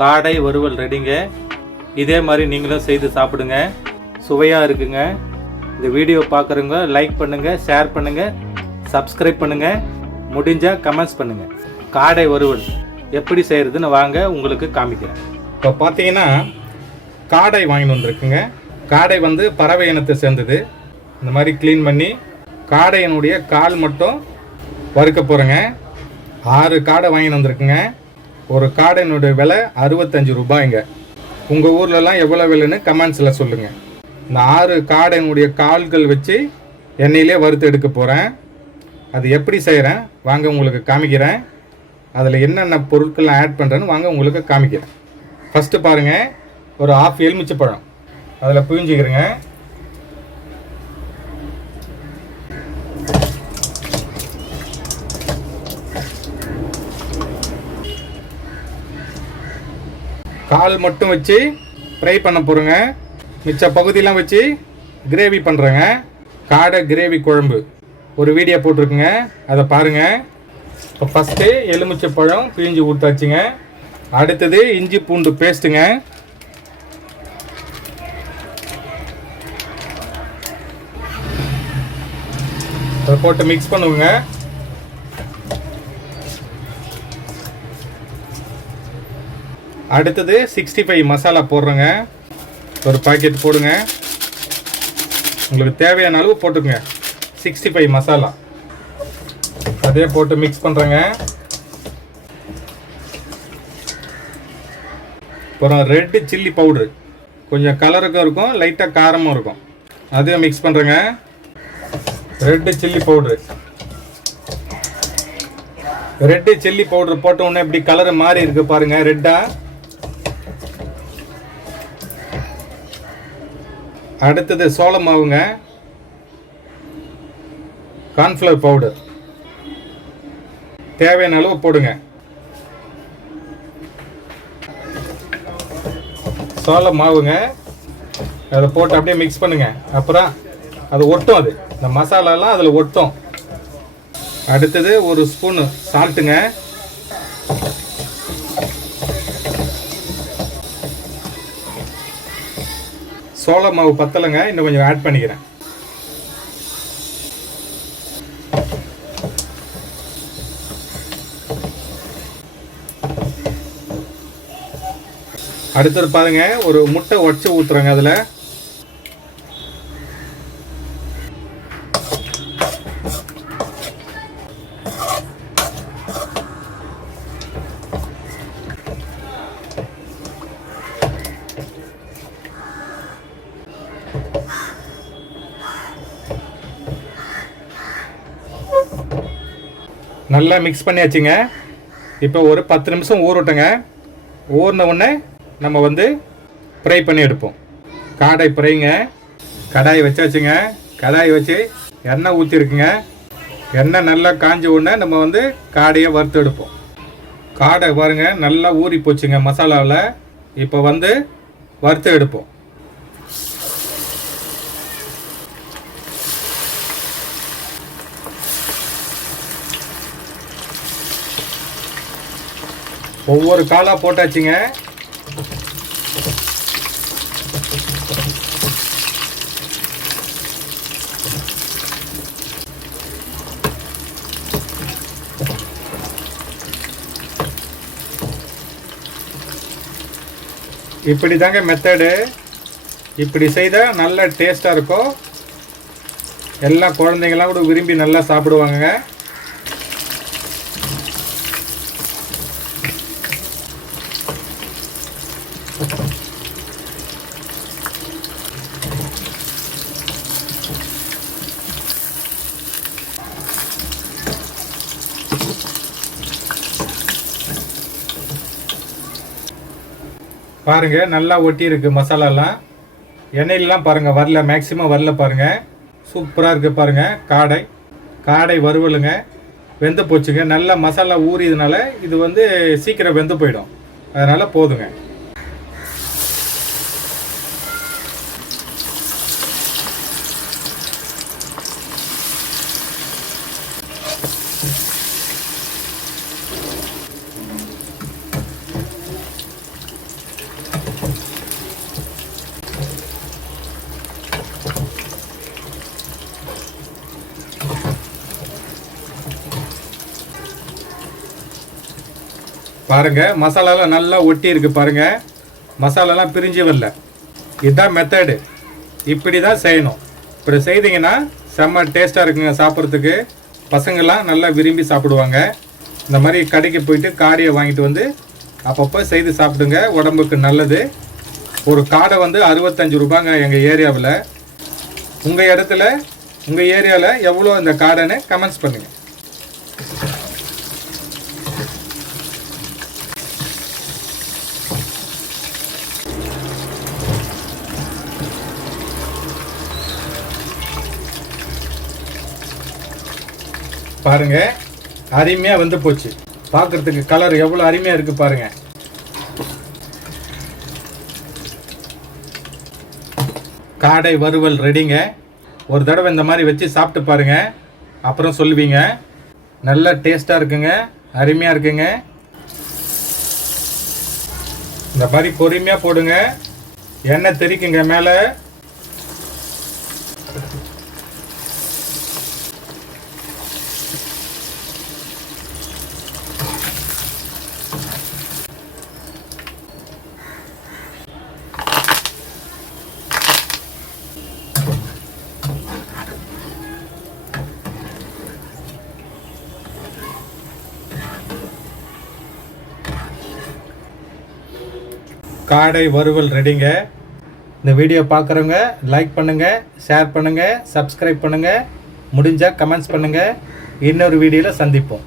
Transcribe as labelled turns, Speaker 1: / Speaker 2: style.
Speaker 1: காடை வறுவல் ரெடிங்க. இதே மாதிரி நீங்களும் செய்து சாப்பிடுங்க. சுவையாக இருக்குங்க. இந்த வீடியோ பார்க்குறவங்க லைக் பண்ணுங்கள் ஷேர் பண்ணுங்கள் சப்ஸ்கிரைப் பண்ணுங்கள் முடிஞ்சால் கமெண்ட்ஸ் பண்ணுங்கள் காடை வறுவல் எப்படி செய்கிறதுன்னு வாங்க உங்களுக்கு காமிக்கிறேன். இப்போ பார்த்தீங்கன்னா காடை வாங்கிட்டு வந்திருக்குங்க. காடை வந்து பறவை இனத்தை சேர்ந்தது. இந்த மாதிரி க்ளீன் பண்ணி காடையினுடைய கால் மட்டும் வறுக்க போகிறேங்க ஆறு காடை வாங்கிட்டு வந்திருக்குங்க. ஒரு காடையினுடைய விலை அறுபத்தஞ்சு ரூபாய்ங்க. உங்கள் ஊர்லலாம் எவ்வளோ விலைன்னு கமெண்ட்ஸில் சொல்லுங்கள் இந்த ஆறு கார்டனுடைய கால்கள் வச்சு எண்ணெயிலே வறுத்து எடுக்க போகிறேன் அது எப்படி செய்கிறேன் வாங்க உங்களுக்கு காமிக்கிறேன். அதில் என்னென்ன பொருட்கள்லாம் ஆட் பண்ணுறேன்னு வாங்க உங்களுக்கு காமிக்கிறேன். ஃபஸ்ட்டு பாருங்கள் ஒரு ஆஃப் எலுமிச்சை பழம். அதில் புரிஞ்சுக்கிறேங்க கால் மட்டும் வச்சு ஃப்ரை பண்ண போகிறோங்க மிச்ச பகுதியெலாம் வச்சு கிரேவி பண்ணுறேங்க காடை கிரேவி குழம்பு. ஒரு வீடியோ போட்டிருக்குங்க. அதை பாருங்கள் இப்போ ஃபஸ்ட்டு எலுமிச்சை பழம் பிழிஞ்சு ஊற்றாச்சுங்க அடுத்தது இஞ்சி பூண்டு பேஸ்ட்டுங்க அதை போட்டு மிக்ஸ் பண்ணுவோங்க. அடுத்தது சிக்ஸ்டி ஃபைவ் மசாலா போடுறோங்க. ஒரு பாக்கெட் போடுங்க. உங்களுக்கு தேவையான அளவு போட்டுக்கங்க. சிக்ஸ்டி ஃபைவ் மசாலா அதே போட்டு மிக்ஸ் பண்ணுறேங்க அப்புறம் ரெட்டு சில்லி பவுட்ரு கொஞ்சம் கலருக்கும் இருக்கும் லைட்டாக காரமும் இருக்கும். அதையும் மிக்ஸ் பண்ணுறேங்க red chilli powder red chilli powder போட்ட உடனே இப்படி கலர் மாறி இருக்குது பாருங்கள் ரெட்டாக அடுத்தது சோள மாவுங்க. கார்ன்ஃப்ளவர் பவுடர் தேவையான அளவு போடுங்க. சோள மாவுங்க. அதை போட்டு அப்படியே மிக்ஸ் பண்ணுங்க. அப்புறம் அது ஒட்டும் அது. இந்த மசாலாலாம் அதில் ஒட்டும். அடுத்தது ஒரு ஸ்பூனு சால்ட்டுங்க சோள மாவு பத்தலைங்க இன்னும் கொஞ்சம் ஆட் பண்ணிக்கிறேன். அடுத்தது பாருங்க ஒரு முட்டை உடச்சி ஊற்றுறேங்க அதில். நல்லா மிக்ஸ் பண்ணியாச்சுங்க. இப்போ ஒரு பத்து நிமிஷம் ஊறட்டுங்க ஊறின உடனே நம்ம வந்து ஃப்ரை பண்ணி எடுப்போம். காடை ஃப்ரைங்க கடாய் வச்சாச்சுங்க. கடாய் வச்சு எண்ணெய் ஊற்றிருக்குங்க எண்ணெய் நல்லா காஞ்ச உடனே நம்ம வந்து காடையை வறுத்து எடுப்போம். காடை பாருங்க நல்லா ஊறி போச்சுங்க மசாலாவில். இப்போ வந்து வறுத்து எடுப்போம். ஒவ்வொரு காலாக போட்டாச்சுங்க. இப்படி தாங்க மெத்தடு இப்படி செய்தால் நல்ல டேஸ்ட்டாக இருக்கும். எல்லா குழந்தைங்களாம் கூட விரும்பி நல்லா சாப்பிடுவாங்க பாருங்க நல்லா ஒட்டி இருக்கு மசாலாலாம். எண்ணெயிலலாம் பாருங்க வரல. மேக்சிமம் வரல பாருங்க. சூப்பராக இருக்கு பாருங்க காடை. காடை வறுவலுங்க. வெந்து போச்சுங்க. நல்லா மசாலா ஊறியதுனால இது வந்து சீக்கிரம் வெந்து போயிடும். அதனால போதுங்க. பாருங்கள் மசாலாலாம் நல்லா ஒட்டி இருக்குது பாருங்கள் மசாலாலாம் பிரிஞ்சு வரல. இதுதான் மெத்தடு இப்படி தான் செய்யணும். இப்படி செய்தீங்கன்னா செம்ம டேஸ்ட்டாக இருக்குங்க சாப்பிட்றதுக்கு. பசங்கள்லாம் நல்லா விரும்பி சாப்பிடுவாங்க. இந்த மாதிரி கடைக்கு போயிட்டு காடையை வாங்கிட்டு வந்து அப்பப்போ செய்து சாப்பிடுங்க உடம்புக்கு நல்லது. ஒரு காடை வந்து அறுபத்தஞ்சு ரூபாங்க எங்கள் ஏரியாவில். உங்கள் இடத்துல உங்கள் ஏரியாவில் எவ்வளோ இந்த காடைன்னு கமெண்ட்ஸ் பண்ணுங்கள் பாருங்க. அருமையா வந்து போச்சு. பார்க்கறதுக்கு கலர் எவ்வளோ அருமையா இருக்கு பாருங்க. காடை வறுவல் ரெடிங்க ஒரு தடவை இந்த மாதிரி வச்சு சாப்பிட்டு பாருங்க. அப்புறம் சொல்லுவீங்க. நல்ல டேஸ்டா இருக்குங்க. அருமையா இருக்குங்க. இந்த மாதிரி பொறுமையா போடுங்க. எண்ணெய் தெரிக்குங்க மேலே. காடை வறுவல் ரெடிங்க இந்த வீடியோ பார்க்குறவங்க லைக் பண்ணுங்கள் ஷேர் பண்ணுங்கள் சப்ஸ்கிரைப் பண்ணுங்கள் முடிஞ்சால் கமெண்ட்ஸ் பண்ணுங்கள் இன்னொரு வீடியோவில் சந்திப்போம்.